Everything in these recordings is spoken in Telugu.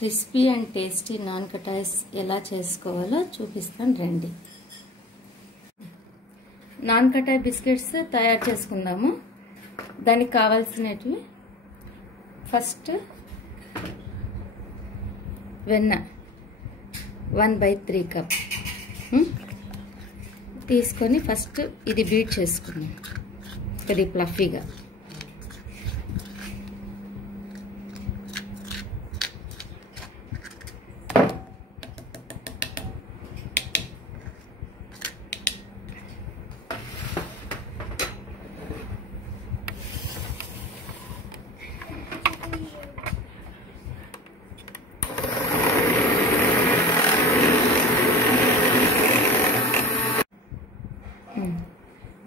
క్రిస్పీ అండ్ టేస్టీ నాన్కటాయ్స్ ఎలా చేసుకోవాలో చూపిస్తాను రండి. నాన్కటాయ్ బిస్కెట్స్ తయారు చేసుకుందాము. దానికి కావాల్సినవి ఫస్ట్ వెన్న 1/3 కప్ తీసుకొని ఫస్ట్ ఇది బీట్ చేసుకుందాం ఇది ప్లఫీగా.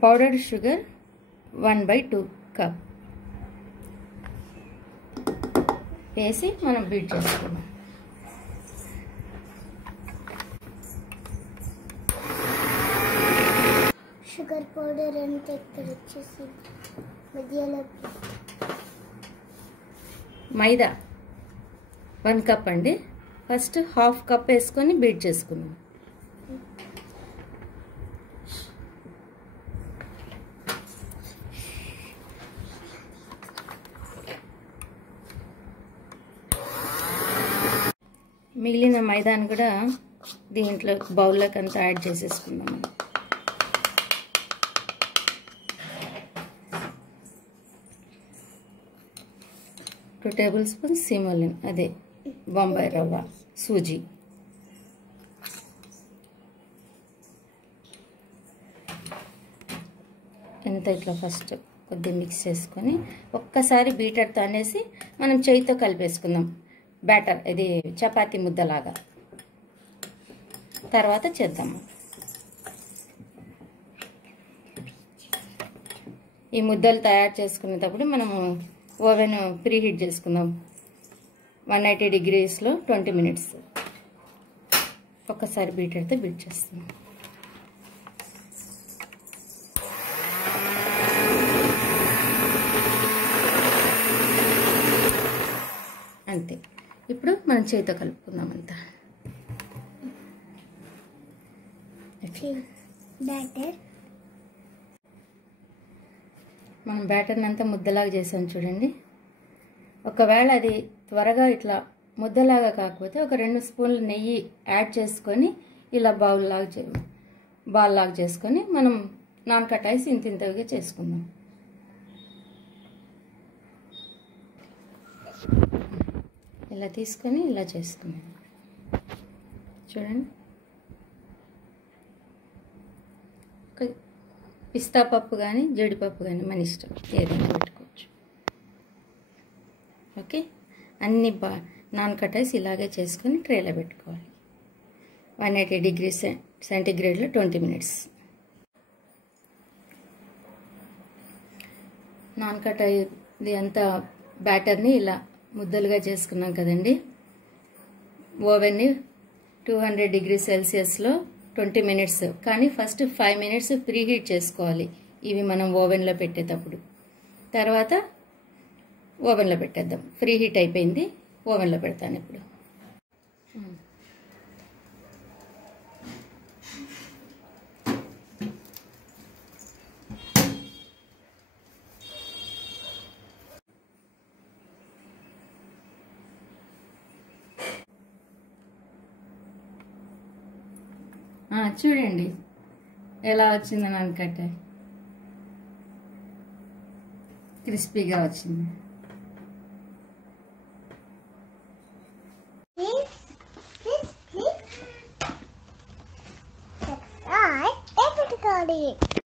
పౌడర్డ్ షుగర్ 1/2 కప్ వేసి మనం బీట్ చేసుకుందాం. షుగర్ పౌడర్ ఎంత ఇక్కడ వచ్చేసి మధ్యలో మైదా 1 కప్ అండి. ఫస్ట్ హాఫ్ కప్ వేసుకొని బీట్ చేసుకుందాం. మిగిలిన మైదాని కూడా దీంట్లో బౌల్లోకి అంతా యాడ్ చేసేసుకుందాం. 2 టేబుల్ స్పూన్స్ సిమోలిన్ అదే బొంబాయి రవ్వ సూజీ, ఎంత ఇట్లా ఫస్ట్ కొద్దిగా మిక్స్ చేసుకొని ఒక్కసారి బీటర్తో అనేసి మనం చేయితో కలిపేసుకుందాం. బ్యాటర్ ఇది చపాతీ ముద్దలాగా తర్వాత చేద్దాము. ఈ ముద్దలు తయారు చేసుకునేటప్పుడు మనము ఓవెన్ ప్రీ హీట్ చేసుకుందాం 180 degreesలో 20 minutes. ఒక్కసారి బీటర్తో బీట్ చేస్తాం. అంతే. ఇప్పుడు మనం చేతితో కలుపుకుందాం అంతా. మనం బ్యాటర్ని అంతా ముద్దలాగా చేసాం చూడండి. ఒకవేళ అది త్వరగా ఇట్లా ముద్దలాగా కాకపోతే ఒక 2 స్పూన్లు నెయ్యి యాడ్ చేసుకొని ఇలా బాల్ లాగా చేసుకొని మనం నాన్కటాయ్స్ ఇంతగా చేసుకుందాం. ఇలా తీసుకొని ఇలా చేసుకున్నాం చూడండి. పిస్తా పప్పు కానీ జీడిపప్పు కానీ మన ఇష్టం ఏదైనా పెట్టుకోవచ్చు. ఓకే, అన్ని నాన్కటాయ్స్ ఇలాగే చేసుకొని ట్రేలో పెట్టుకోవాలి. 180 degrees సెంటీగ్రేడ్లో 20 minutes. నాన్కటాయ్ది అంతా బ్యాటర్ని ఇలా ముద్దలుగా చేసుకున్నాం కదండి. ఓవెన్ని 200 degrees Celsiusలో 20 minutes, కానీ ఫస్ట్ 5 minutes ప్రీ హీట్ చేసుకోవాలి ఇవి మనం ఓవెన్లో పెట్టేటప్పుడు. తర్వాత ఓవెన్లో పెట్టేద్దాం. ప్రీ హీట్ అయిపోయింది, ఓవెన్లో పెడతాను ఇప్పుడు. చూడండి ఎలా వచ్చింది నాన్కటాయ్, క్రిస్పీగా వచ్చింది. Subscribe.